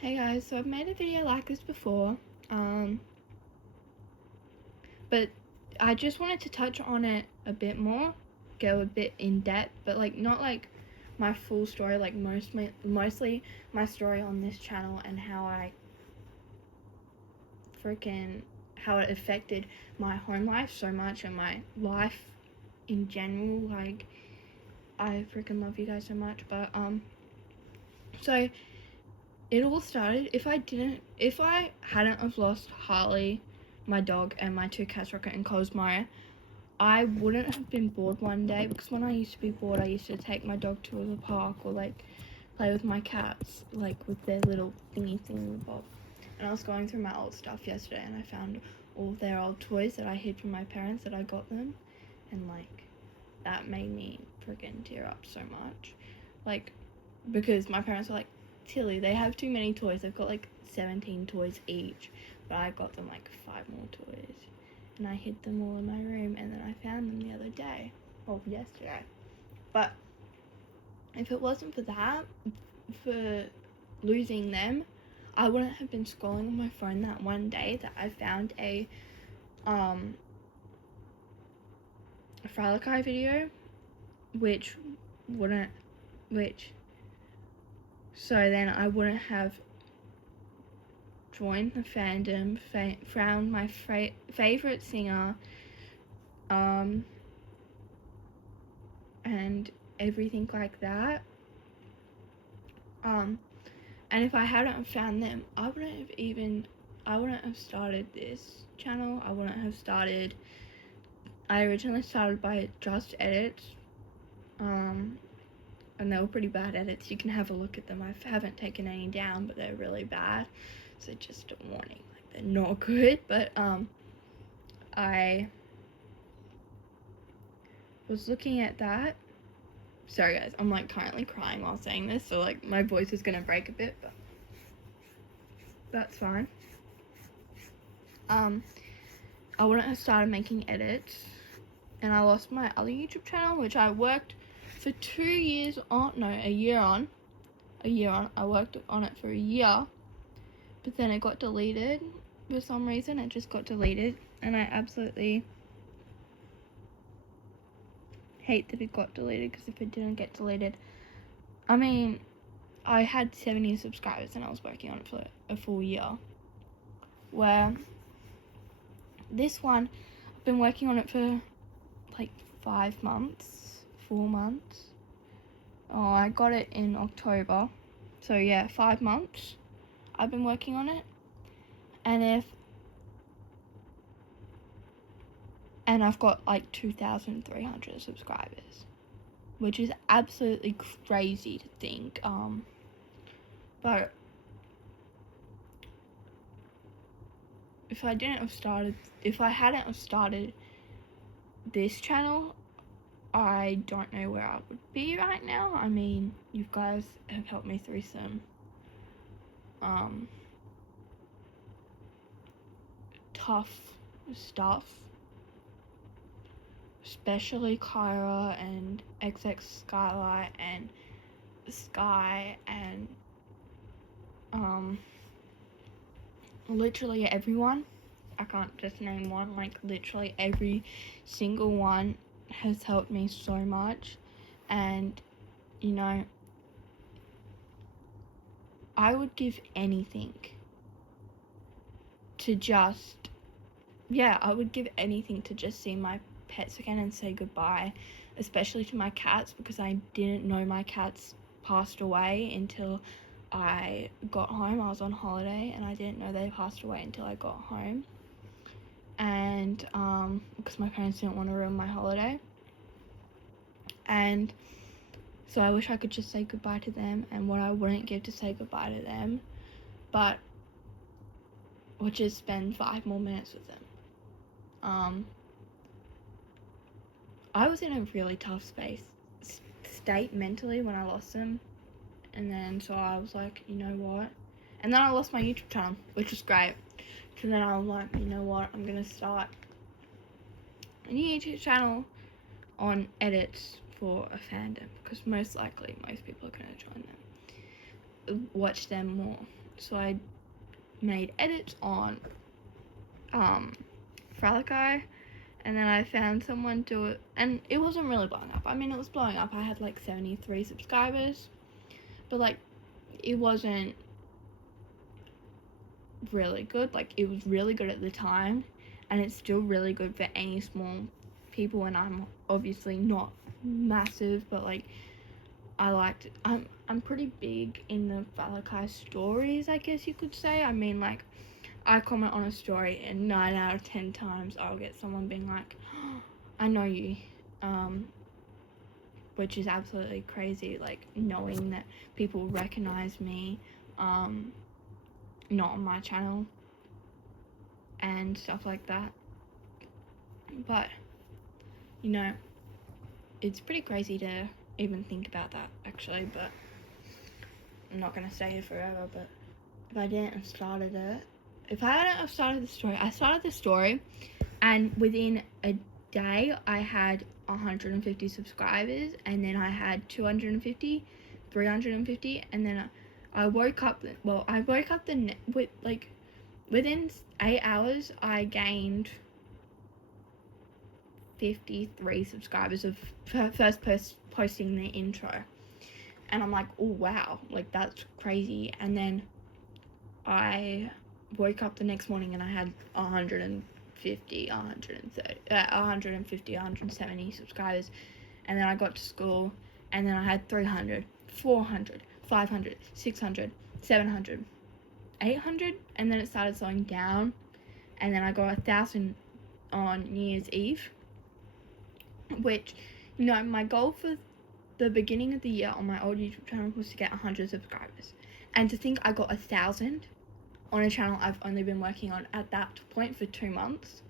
Hey guys, so I've made a video like this before, but I just wanted to touch on it a bit more, go a bit in depth, but like not like my full story, like mostly my story on this channel and how it affected my home life so much and my life in general. Like, I freaking love you guys so much, but so it all started, if I hadn't have lost Harley, my dog, and my two cats, Rocket and Cosmo, I wouldn't have been bored one day, because when I used to be bored, I used to take my dog to the park or like play with my cats, like with their little thingy bob. And I was going through my old stuff yesterday and I found all their old toys that I hid from my parents that I got them, and like that made me freaking tear up so much, like, because my parents were like, Tilly, they have too many toys. They've got like 17 toys each, but I got them like 5 more toys, and I hid them all in my room, and then I found them the other day, well, yesterday. But if it wasn't for that, for losing them, I wouldn't have been scrolling on my phone that one day that I found a Fralic video, so then I wouldn't have joined the fandom, found my favorite singer, and everything like that. And if I hadn't found them, I wouldn't have started this channel. I originally started by just edits, and they were pretty bad edits. You can have a look at them. I haven't taken any down, but they're really bad, so just a warning, like, they're not good. But I was looking at that. Sorry guys, I'm like currently crying while saying this, so like my voice is gonna break a bit, but that's fine. I wouldn't have started making edits, and I lost my other YouTube channel, which I worked for 2 years on, no, a year on. I worked on it for a year, but then it got deleted for some reason. It just got deleted, and I absolutely hate that it got deleted, because if it didn't get deleted, I mean, I had 70 subscribers and I was working on it for a full year, where this one, I've been working on it for like 4 months. Oh, I got it in October, so yeah, 5 months I've been working on it, and I've got like 2,300 subscribers, which is absolutely crazy to think. But if I hadn't have started this channel, I don't know where I would be right now. I mean, you guys have helped me through some tough stuff, especially Kyra and XX Skylight and Sky and literally everyone. I can't just name one, like literally every single one has helped me so much. And you know, I would give anything to just see my pets again and say goodbye, especially to my cats, because I didn't know my cats passed away until I got home. I was on holiday and I didn't know they passed away until I got home, and because my parents didn't want to ruin my holiday, and so I wish I could just say goodbye to them, and what I wouldn't give to say goodbye to them, but would just spend 5 more minutes with them. I was in a really tough state mentally when I lost them, and then so I was like, you know what, and then I lost my YouTube channel, which was great. So then I was like, you know what, I'm gonna start a new YouTube channel on edits for a fandom, because most likely most people are gonna join them, watch them more. so I made edits on Fralico, and then I found someone do it, and it wasn't really blowing up. I mean, it was blowing up. I had like 73 subscribers, but like it wasn't really good. Like, it was really good at the time, and it's still really good for any small people, and I'm obviously not massive, but like I liked it. I'm pretty big in the Valakai stories, I guess you could say. I mean, like, I comment on a story and 9 out of 10 times I'll get someone being like, oh, I know you, which is absolutely crazy, like, knowing that people recognize me, not on my channel and stuff like that. But, you know, it's pretty crazy to even think about that, actually, but I'm not going to stay here forever. But if I didn't have started it, if I hadn't have started the story, I started the story, and within a day I had 150 subscribers, and then I had 250, 350, and then I woke up, within 8 hours I gained 53 subscribers of first posting the intro, and I'm like, oh wow, like, that's crazy. And then I woke up the next morning and I had 150, 170 subscribers, and then I got to school and then I had 300, 400, 500, 600, 700, 800, and then it started slowing down, and then I got 1,000 on New Year's Eve, which, you know, my goal for the beginning of the year on my old YouTube channel was to get 100 subscribers, and to think I got 1,000 on a channel I've only been working on at that point for 2 months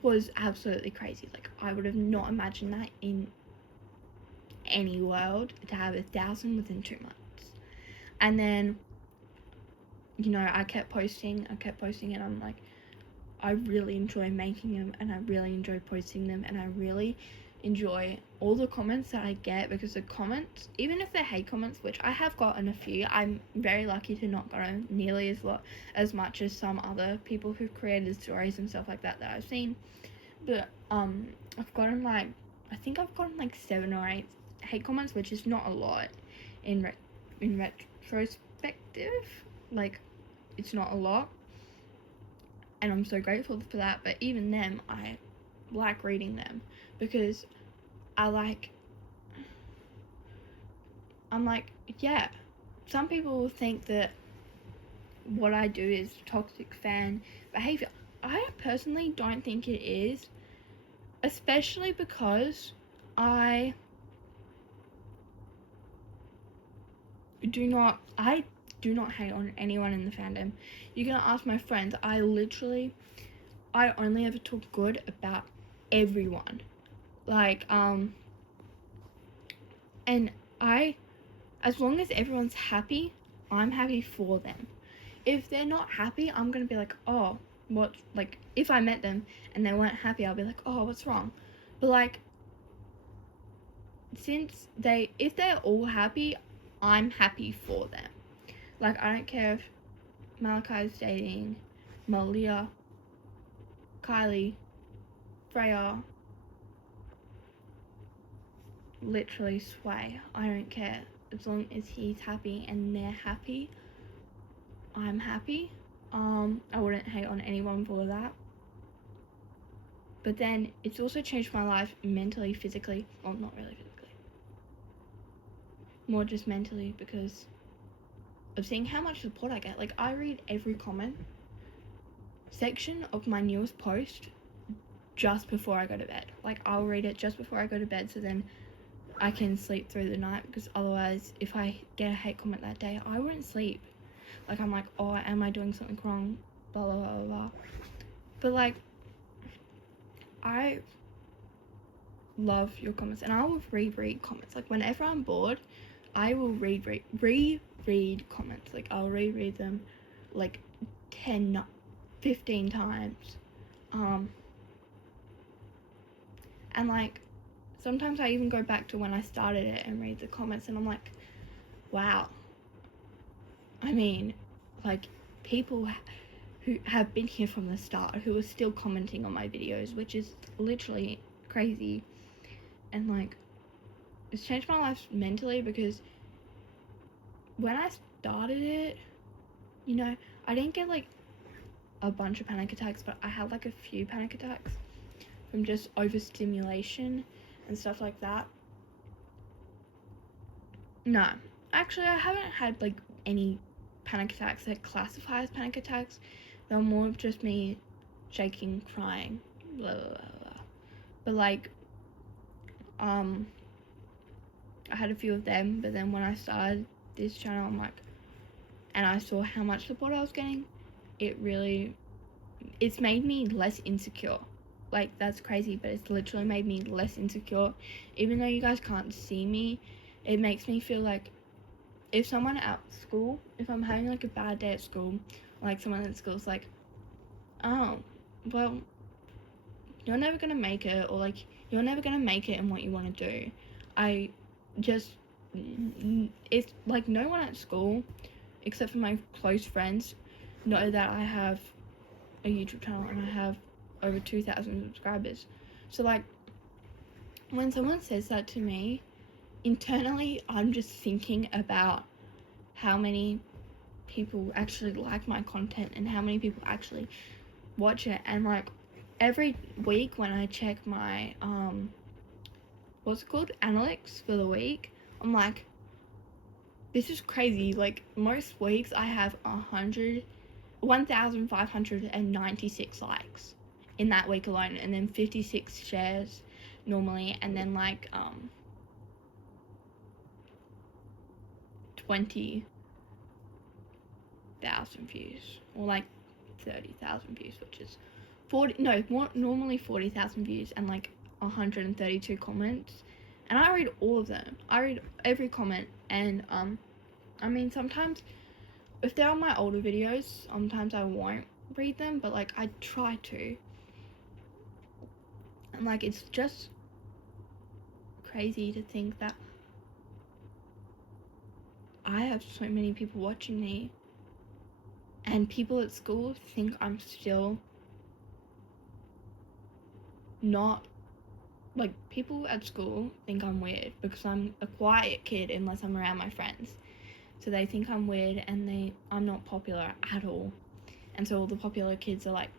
was absolutely crazy. Like, I would have not imagined that in any world, to have 1,000 within 2 months. And then, you know, I kept posting, and I'm like, I really enjoy making them, and I really enjoy posting them, and I really enjoy all the comments that I get, because the comments, even if they're hate comments, which I have gotten a few, I'm very lucky to not go nearly as much as some other people who've created stories and stuff like that I've seen, but I've gotten like 7 or 8 hate comments, which is not a lot in retrospective. Like, it's not a lot, and I'm so grateful for that. But even them, I like reading them, because I'm like, yeah, some people will think that what I do is toxic fan behavior. I personally don't think it is, especially because I do not hate on anyone in the fandom. You're gonna ask my friends, I only ever talk good about everyone. Like, and as long as everyone's happy, I'm happy for them. If they're not happy, I'm gonna be like, oh, what, like, if I met them and they weren't happy, I'll be like, oh, what's wrong? But like, if they're all happy, I'm happy for them. Like, I don't care if Malachi's dating Malia, Kylie, Freya, literally Sway. I don't care. As long as he's happy and they're happy, I'm happy. I wouldn't hate on anyone for that. But then it's also changed my life mentally, physically. Well, not really physically. More just mentally, because of seeing how much support I get. Like, I read every comment section of my newest post just before I go to bed. Like, I'll read it just before I go to bed, so then I can sleep through the night, because otherwise, if I get a hate comment that day, I wouldn't sleep. Like, I'm like, oh, am I doing something wrong? Blah, blah, blah, blah. But, like, I love your comments, and I will reread comments. Like, whenever I'm bored, I will reread comments. Like, I'll reread them, like, 10, 15 times. And, like, sometimes I even go back to when I started it and read the comments, and I'm like, wow, I mean, like, people who have been here from the start who are still commenting on my videos, which is literally crazy. And like, it's changed my life mentally, because when I started it, you know, I didn't get like a bunch of panic attacks, but I had like a few panic attacks from just overstimulation and stuff like that. No, actually, I haven't had like any panic attacks that classify as panic attacks. They're more of just me shaking, crying, blah blah blah blah. But like, I had a few of them. But then when I started this channel, I'm like, and I saw how much support I was getting, it's made me less insecure. Like, that's crazy, but it's literally made me less insecure. Even though you guys can't see me, it makes me feel like if someone at school, if I'm having like a bad day at school, like someone at school's like, oh, well, you're never gonna make it, or like, you're never gonna make it in what you want to do. It's like, no one at school, except for my close friends, know that I have a YouTube channel and I have over 2,000 subscribers. So like, when someone says that to me, internally I'm just thinking about how many people actually like my content and how many people actually watch it. And like, every week when I check my analytics for the week, I'm like, this is crazy. Like, most weeks I have 1,596 likes in that week alone, and then 56 shares normally, and then like 20,000 views, or like 30,000 views, which is normally 40,000 views, and like 132 comments. And I read all of them. I read every comment. And I mean, sometimes if they're on my older videos, sometimes I won't read them, but like, I try to. And like, it's just crazy to think that I have so many people watching me, and people at school think I'm still not, like, people at school think I'm weird because I'm a quiet kid unless I'm around my friends. So they think I'm weird, and I'm not popular at all. And so all the popular kids are like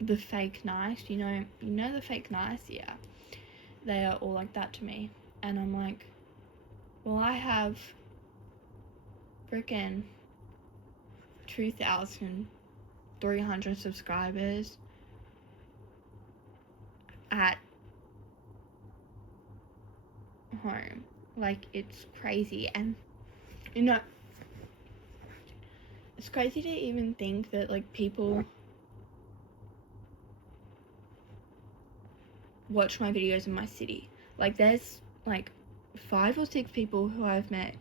the fake nice, you know the fake nice, yeah. They are all like that to me. And I'm like, well, I have freaking 2,300 subscribers at home. Like, it's crazy. And you know, it's crazy to even think that like people watch my videos in my city. Like, there's like 5 or 6 people who I've met,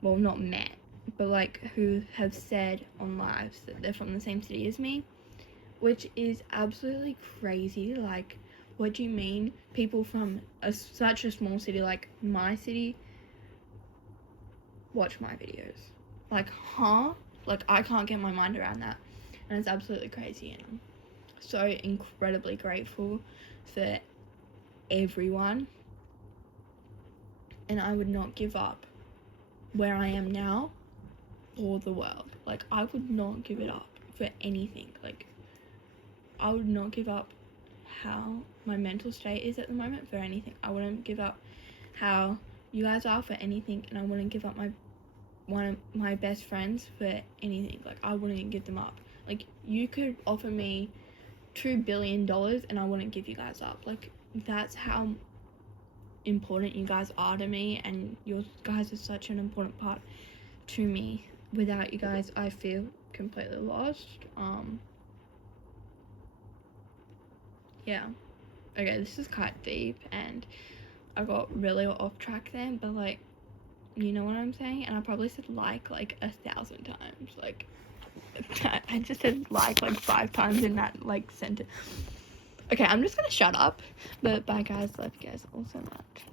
well, not met, but like who have said on lives that they're from the same city as me, which is absolutely crazy. Like, what do you mean people from such a small city like my city watch my videos? Like, huh? Like, I can't get my mind around that, and it's absolutely crazy. And I'm so incredibly grateful for everyone, and I would not give up where I am now or the world. Like, I would not give it up for anything. Like, I would not give up how my mental state is at the moment for anything. I wouldn't give up how you guys are for anything, and I wouldn't give up one of my best friends for anything. Like, I wouldn't give them up. Like, you could offer me $2 billion and I wouldn't give you guys up. Like, that's how important you guys are to me, and you guys are such an important part to me. Without you guys, I feel completely lost. Yeah. Okay, this is quite deep, and I got really off track then, but like, you know what I'm saying? And I probably said like 1,000 times. Like, I just said like 5 times in that like sentence. Okay, I'm just gonna shut up. But bye guys, love you guys all so much.